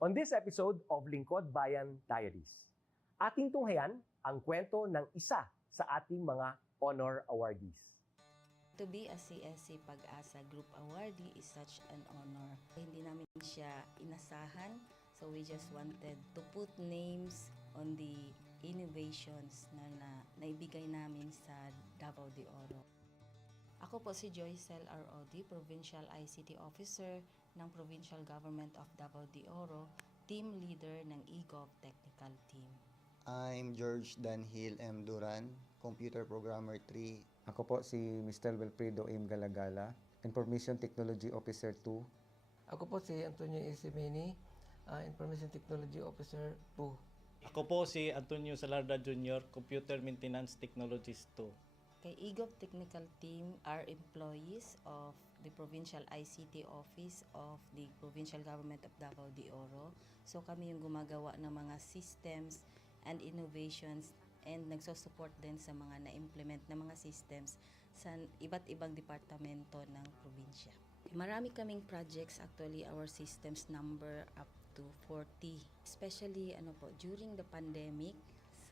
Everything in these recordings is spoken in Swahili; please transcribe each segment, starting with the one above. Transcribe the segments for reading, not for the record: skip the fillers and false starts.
On this episode of Lingkod Bayan Diaries, ating tunghayan ang kwento ng isa sa ating mga honor awardees. To be a CSC Pag-asa Group Awardee is such an honor. Hindi namin siya inasahan, so we just wanted to put names on the innovations na naibigay namin sa Davao de Oro. Ako po si Joycel R.O.D., Provincial ICT Officer ng Provincial Government of Davao de Oro, Team Leader ng eGov Technical Team. I'm George Danhil M. Duran, Computer Programmer 3. Ako po si Mr. Wilfredo M. Galagala, Information Technology Officer 2. Ako po si Antonio Isimini, Information Technology Officer 2. Ako po si Antonio Salarda Jr., Computer Maintenance Technologist 2. Kay eGov Technical Team are employees of the Provincial ICT Office of the Provincial Government of Davao de Oro. So kami yung gumagawa ng mga systems and innovations and nagsusupport din sa mga na-implement na mga systems sa iba't ibang departamento ng probinsya. Marami kaming projects, actually our systems number up to 40. Especially during the pandemic,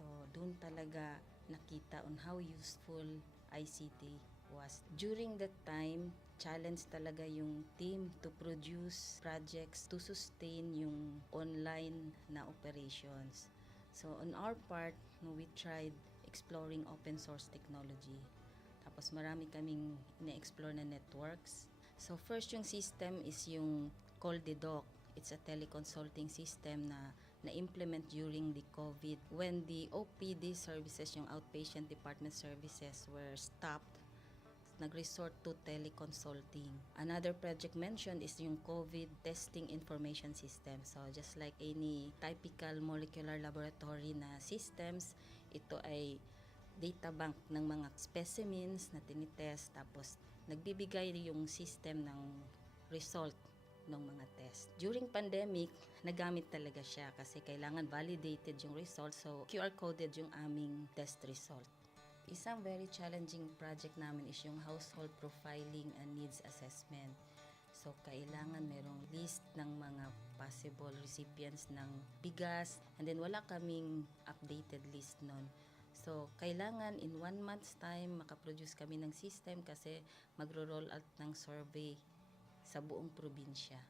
so doon talaga nakita on how useful ICT was. During that time, challenge talaga yung team to produce projects to sustain yung online na operations. So on our part, we tried exploring open source technology. Tapos marami kaming ina-explore na networks. So first yung system is yung CallDedoc. It's a teleconsulting system na na-implement during the COVID when the OPD services, yung outpatient department services were stopped. Nag-resort to teleconsulting. Another project mentioned is yung COVID testing information system. So just like any typical molecular laboratory na systems, ito ay data bank ng mga specimens na tinitest, tapos nagbibigay yung system ng result ng mga test. During pandemic, nagamit talaga siya kasi kailangan validated yung result, so QR coded yung aming test result. Isang very challenging project namin is yung household profiling and needs assessment. So, kailangan merong list ng mga possible recipients ng bigas, and then wala kaming updated list nun. So, kailangan in 1 month's time makaproduce kami ng system kasi magro-roll out ng survey sa buong probinsya.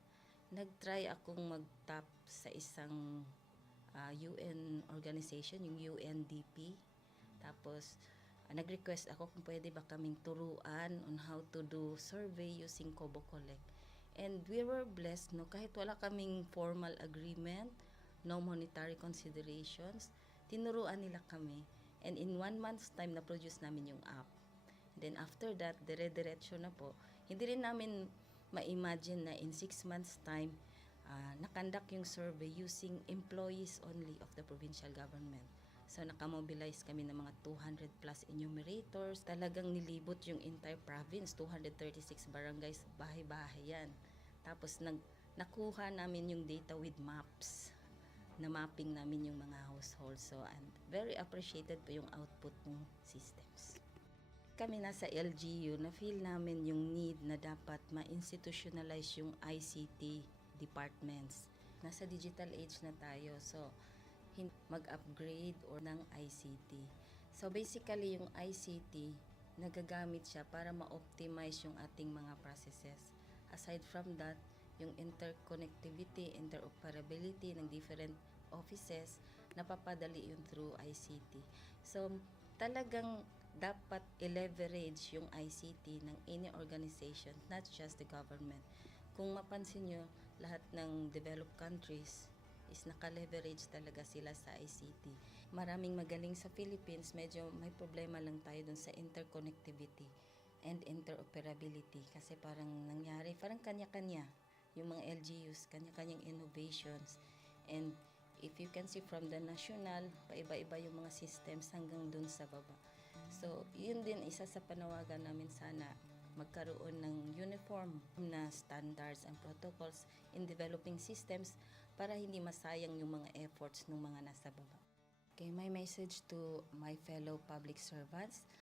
Nag-try akong mag-tap sa isang UN organization, yung UNDP. Tapos, nag-request ako kung pwede ba kaming turuan on how to do survey using Kobo Collect. And we were blessed, kahit wala kaming formal agreement, no monetary considerations, tinuruan nila kami. And in 1 month's time, na-produce namin yung app. And then after that, dire-diretso na po. Hindi rin namin ma-imagine na in 6 months' time, nakandak yung survey using employees only of the provincial government. So, nakamobilize kami ng mga 200 plus enumerators. Talagang nilibot yung entire province, 236 barangays, bahay-bahay yan. Tapos, nakuha namin yung data with maps. Na mapping namin yung mga households. So, and very appreciated po yung output ng systems. Kami nasa LGU, na-feel namin yung need na dapat ma-institutionalize yung ICT departments. Nasa digital age na tayo, so mag-upgrade or ng ICT. So basically yung ICT, nagagamit siya para ma-optimize yung ating mga processes. Aside from that, yung interconnectivity, interoperability ng different offices, napapadali yun through ICT. So talagang dapat i-leverage yung ICT ng any organization, not just the government. Kung mapansin nyo, lahat ng developed countries is naka-leverage talaga sila sa ICT. Maraming magaling sa Philippines, medyo may problema lang tayo dun sa interconnectivity and interoperability kasi parang nangyari, parang kanya-kanya yung mga LGUs, kanya-kanyang innovations. And if you can see from the national, paiba-iba yung mga systems hanggang dun sa baba. So, yun din isa sa panawagan namin, sana magkaroon ng uniform na standards and protocols in developing systems para hindi masayang yung mga efforts ng mga nasa baba. Okay, my message to my fellow public servants,